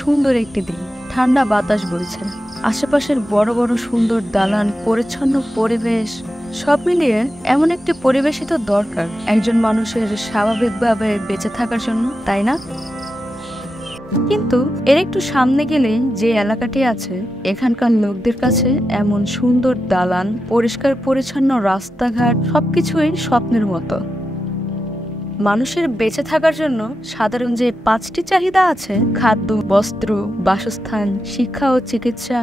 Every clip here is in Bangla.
সুন্দর একটি দিন। ঠান্ডা বাতাস বইছে, আশেপাশের বড় বড় সুন্দর দালান, পরিচ্ছন্ন পরিবেশ, সব মিলিয়ে এমন একটি পরিবেশই তো দরকার একজন মানুষের স্বাভাবিকভাবে বেঁচে থাকার জন্য, তাই না? কিন্তু এর একটু সামনে গেলে যে এলাকাটি আছে, এখানকার লোকদের কাছে এমন সুন্দর দালান, পরিষ্কার পরিচ্ছন্ন রাস্তাঘাট সবকিছুই স্বপ্নের মতো। মানুষের বেঁচে থাকার জন্য সাধারণ যে 5টি চাহিদা আছে, খাদ্য, বস্ত্র, বাসস্থান, শিক্ষা ও চিকিৎসা,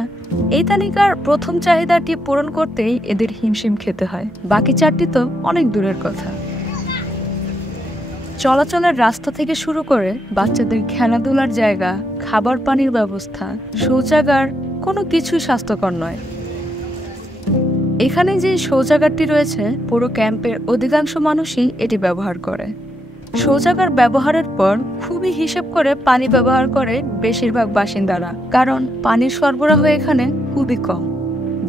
এই তালিকার প্রথম চাহিদাটি পূরণ করতেই এদের হিমশিম খেতে হয়। বাকি 4টি তো অনেক দূরের কথা। চলাচলের রাস্তা থেকে শুরু করে বাচ্চাদের খেলাধুলার জায়গা, খাবার পানির ব্যবস্থা, শৌচাগার, কোনো কিছুই স্বাস্থ্যকর নয়। এখানে যে শৌচাগারটি রয়েছে, পুরো ক্যাম্পের অধিকাংশ মানুষই এটি ব্যবহার করে। শৌচাগার ব্যবহারের পর খুবই হিসেব করে পানি ব্যবহার করে বেশিরভাগ বাসিন্দারা, কারণ পানির সরবরাহ এখানে খুবই কম।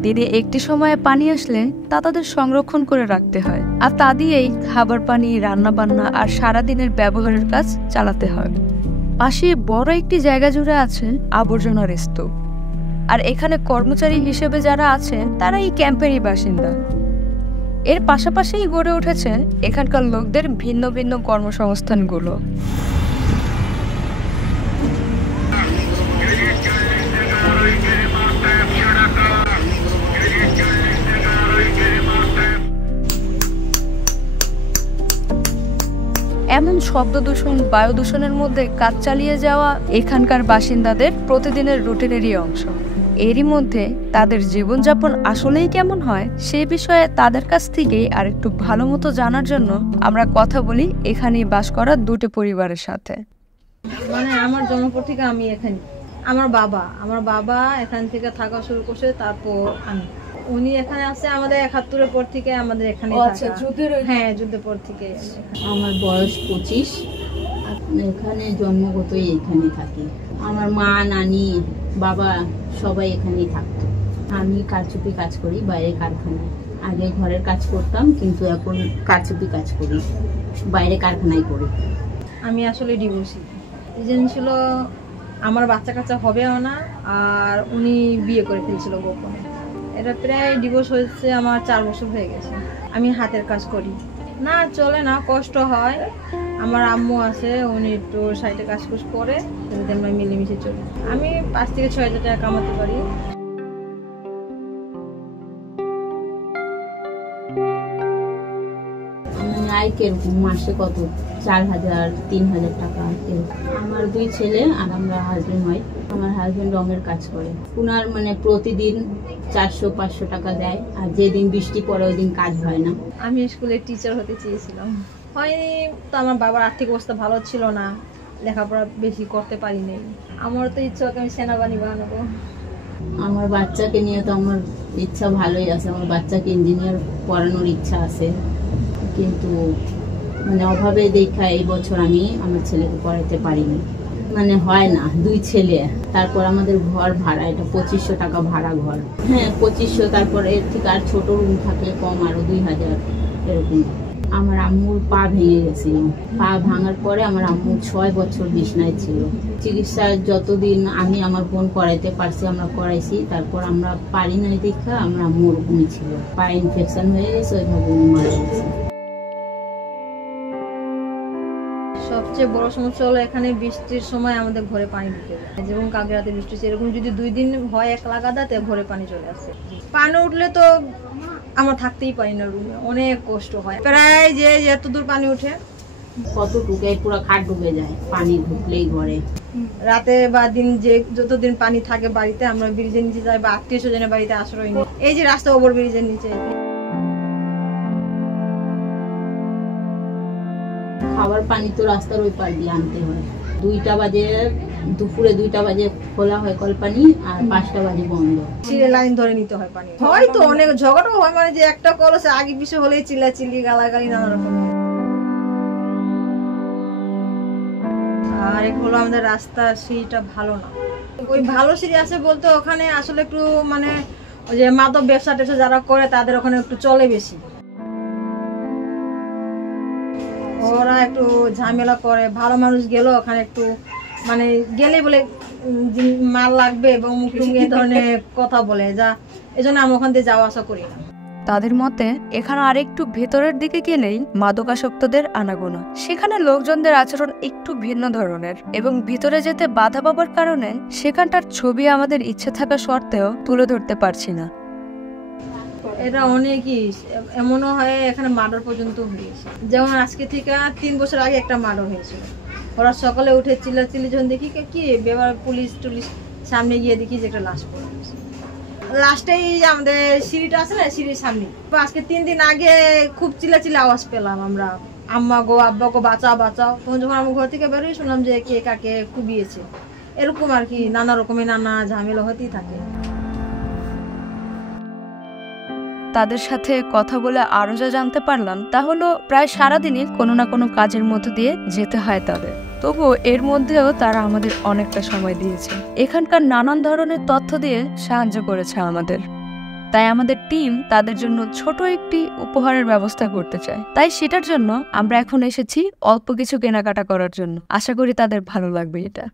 দিনে একটি সময়ে পানি আসলে তা তাদের সংরক্ষণ করে রাখতে হয়, আর তা দিয়েই খাবার পানি, রান্নাবান্না আর সারাদিনের ব্যবহারের কাজ চালাতে হয়। পাশে বড় একটি জায়গা জুড়ে আছে আবর্জনার স্তূপ, আর এখানে কর্মচারী হিসেবে যারা আছে তারা এই ক্যাম্পেরই বাসিন্দা। এর পাশাপাশিই গড়ে উঠেছে এখানকার লোকদের ভিন্ন ভিন্ন কর্মসংস্থানগুলো। এমন শব্দ দূষণ, বায়ু দূষণের মধ্যে কাজ চালিয়ে যাওয়া এখানকার বাসিন্দাদের প্রতিদিনের রুটিনেরই অংশ। এরই মধ্যে তাদের জীবনযাপন আসলেই কেমন হয় সে বিষয়ে তাদের কাছ থেকেই আর একটু ভালো মতো জানার জন্য আমরা কথা বলি এখানেই বাস করা 2টি পরিবারের সাথে। মানে আমার জন্মপর থেকে আমি এখানে, আমার বাবা এখান থেকে থাকা শুরু করছে, তারপর আমি। উনি এখানে আছে আমাদের 71-এর পর থেকে আমাদের এখানে। হ্যাঁ, যুদ্ধের পর থেকে। আমার বয়স 25, এখানে জন্মগতই এখানে থাকি। আমার মা, নানি, বাবা সবাই এখানেই থাকতো। আমি কারচুপি কাজ করি বাইরে কারখানায়। আগে ঘরের কাজ করতাম, কিন্তু এখন কারচুপি কাজ করি, বাইরে কারখানায় করি। আমি আসলে ডিভোর্সি। রিজন ছিল আমার বাচ্চা কাচ্চা হবেও না, আর উনি বিয়ে করে ফেলছিল গোপনে। এটা প্রায় ডিভোর্স হয়েছে আমার 4 বছর হয়ে গেছে। আমি হাতের কাজ করি না, চলে না, কষ্ট হয়। আমার আম্মু আছে, উনি একটু সাইডে কাজ করে, আমরা মিলেমিশে চলি। আমি 5 থেকে 6 হাজার টাকা কামাতে পারি। আয় কিরকম, মাসে কত, 4,000, 3,000 টাকা এরকম। আমার 2 ছেলে আর আমরা হাজবেন্ড ওয়াইফ। আমার হাজবেন্ড রঙের কাজ করে। উনার মানে প্রতিদিন 400-500 টাকা দেয়, আর যেদিন বৃষ্টি পড়ে ওই দিন কাজ হয় না। আমি স্কুলের টিচার হতে চেয়েছিলাম, হয়নি। তো আমার বাবার আর্থিক অবস্থা ভালো ছিল না, লেখাপড়া বেশি করতে পারিনি। আমার তো ইচ্ছা আমি সেনাবাহিনী বানাবো। আমার বাচ্চাকে নিয়ে তো আমার ইচ্ছা ভালোই আছে। আমার বাচ্চাকে ইঞ্জিনিয়ার পড়ানোর ইচ্ছা আছে, কিন্তু মানে অভাবে দেখা এই বছর আমি আমার ছেলেকে পড়াতে পারিনি। মানে হয় না, 2 ছেলে, তারপর আমাদের ঘর ভাড়া, এটা 2500 টাকা ভাড়া ঘর। হ্যাঁ, 2500। তারপরে এর থেকে আর ছোট রুম থাকলে কম, আরো 2000 এরকম। আমার আম্মুর পা ভেঙে গেছিল। পা ভাঙার পরে আমার আম্মু 6 বছর বিছনায় ছিল। চিকিৎসা যতদিন আমি আমার বোন করাইতে পারছি আমরা করাইছি, তারপর আমরা পারি নাই দেখা আমার আম্মু ওরকমই ছিল। পা ইনফেকশন হয়ে গেছে, ওইভাবে উনি মারা গেছে। সবচেয়ে বড় সমস্যা হলো এখানে বৃষ্টির সময় আমাদের ঘরে পানি ঢুকে যায়। যেমন কালকে রাতে বৃষ্টি, এরকম যদি 2 দিন হয় এক লাগাতার, ঘরে পানি চলে আসে। পানি উঠলে তো আমরা থাকতেই পারি না রুমে, অনেক কষ্ট হয়। প্রায় যে এত দূর পানি উঠে, কত ঢুকে, পুরো খাট ডুবে যায় পানি ঢুকলেই ঘরে। রাতে বা দিন যে যতদিন পানি থাকে বাড়িতে, আমরা ব্রিজের নিচে যাই বা আত্মীয় স্বজনের বাড়িতে আশ্রয় নিই। এই যে রাস্তা ওভার ব্রিজের নিচে। খাবার পানি তো রাস্তার ওই পার দিয়ে আনতে হয়। 2টা বাজে, দুপুরে 2টা বাজে খোলা হয় কল পানি, আর 5টা বাজে বন্ধ। চিলে লাইন ধরে নিতে হয় পানি। হয়তো অনেক ঝগড়াও হয়, মানে যে একটা কলসে আগে পিছু হলেই চিল্লাচিল্লি, গালাগালি, নানা রকম। আর এক হলো আমাদের রাস্তা, সিঁড়িটা ভালো না। ওই ভালো সিঁড়ি আছে বলতে ওখানে আসলে একটু মানে ওই যে মাদক ব্যবসা টেবসা যারা করে তাদের ওখানে একটু চলে বেশি। ওরা একটু ঝামেলা করে। ভালো মানুষ গেল ওখানে একটু মানে গেলে বলে মাল লাগবে এবং মুখে মুখে এই ধরনের কথা বলে, যা এজন্য আমি ওখান দিয়ে যাওয়া আসা করি না। তাদের মতে এখানে আরেকটু ভেতরের দিকে গেলেই মাদকাসক্তদের আনাগোনা। সেখানে লোকজনদের আচরণ একটু ভিন্ন ধরনের এবং ভিতরে যেতে বাধা পাবার কারণে সেখানটার ছবি আমাদের ইচ্ছে থাকা সত্ত্বেও তুলে ধরতে পারছি না। এটা অনেকই, এমনও হয় এখানে মার্ডার পর্যন্ত হয়েছে। যেমন আজকে থেকে 3 বছর আগে একটা মার্ডার হয়েছিল। ওরা সকালে উঠে চিল্লাচিল্লি যখন দেখি কি এবার পুলিশ টুলিশ সামনে গিয়ে দেখি যে একটা লাশ পড়ে গেছে। লাস্টেই আমাদের সিঁড়িটা আছে না, সিঁড়ির সামনে। আজকে 3 দিন আগে খুব চিল্লাচিল্লি আওয়াজ পেলাম আমরা, আম্মা গো আব্বা গো বাঁচাও বাঁচাও। তখন যখন আমি ঘর থেকে বেরোই শুনলাম যে কে কাকে কুবিয়েছে। এরকম আর কি নানা রকমের নানা ঝামেলা হতেই থাকে। তাদের সাথে কথা বলে আরো যা জানতে পারলাম তা হলো প্রায় সারাদিনই কোনো না কোনো কাজের মধ্য দিয়ে যেতে হয় তাদের। তবুও এর মধ্যেও তারা আমাদের অনেকটা সময় দিয়েছে, এখানকার নানান ধরনের তথ্য দিয়ে সাহায্য করেছে আমাদের। তাই আমাদের টিম তাদের জন্য ছোট একটি উপহারের ব্যবস্থা করতে চায়। তাই সেটার জন্য আমরা এখন এসেছি অল্প কিছু কেনাকাটা করার জন্য। আশা করি তাদের ভালো লাগবে এটা।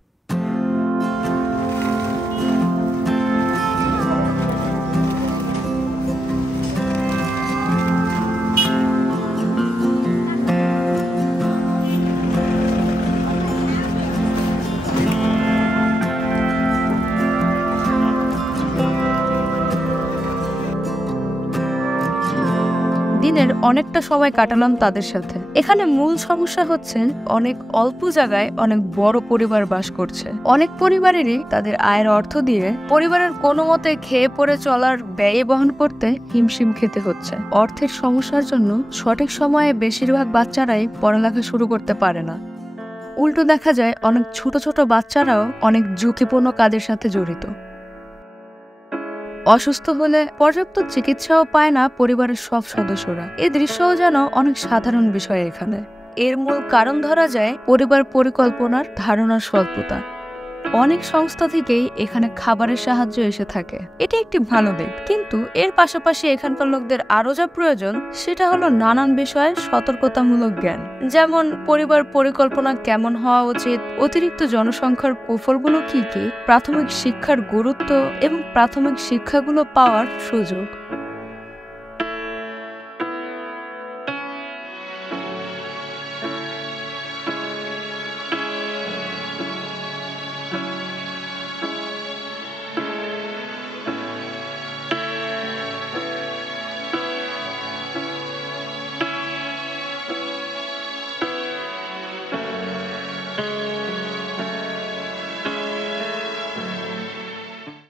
দিনের অনেকটা সময় কাটালাম তাদের সাথে। এখানে মূল সমস্যা হচ্ছে অনেক অল্প জায়গায় অনেক বড় পরিবার বাস করছে। অনেক পরিবারেরই তাদের আয়ের অর্থ দিয়ে পরিবারের কোনো মতে খেয়ে পড়ে চলার ব্যয় বহন করতে হিমশিম খেতে হচ্ছে। অর্থের সমস্যার জন্য সঠিক সময়ে বেশিরভাগ বাচ্চারাই পড়ালেখা শুরু করতে পারে না। উল্টো দেখা যায় অনেক ছোট ছোট বাচ্চারাও অনেক ঝুঁকিপূর্ণ কাজের সাথে জড়িত। অসুস্থ হলে পর্যাপ্ত চিকিৎসাও পায় না পরিবারের সব সদস্যরা। এই দৃশ্যও যেন অনেক সাধারণ বিষয় এখানে। এর মূল কারণ ধরা যায় পরিবার পরিকল্পনার ধারণার স্বল্পতা। অনেক সংস্থা থেকেই এখানে খাবারের সাহায্য এসে থাকে, এটি একটি ভালো দিক। কিন্তু এর পাশাপাশি এখানকার লোকদের আরো যা প্রয়োজন সেটা হলো নানান বিষয়ে সতর্কতামূলক জ্ঞান। যেমন পরিবার পরিকল্পনা কেমন হওয়া উচিত, অতিরিক্ত জনসংখ্যার কুফলগুলো কি কি, প্রাথমিক শিক্ষার গুরুত্ব এবং প্রাথমিক শিক্ষাগুলো পাওয়ার সুযোগ।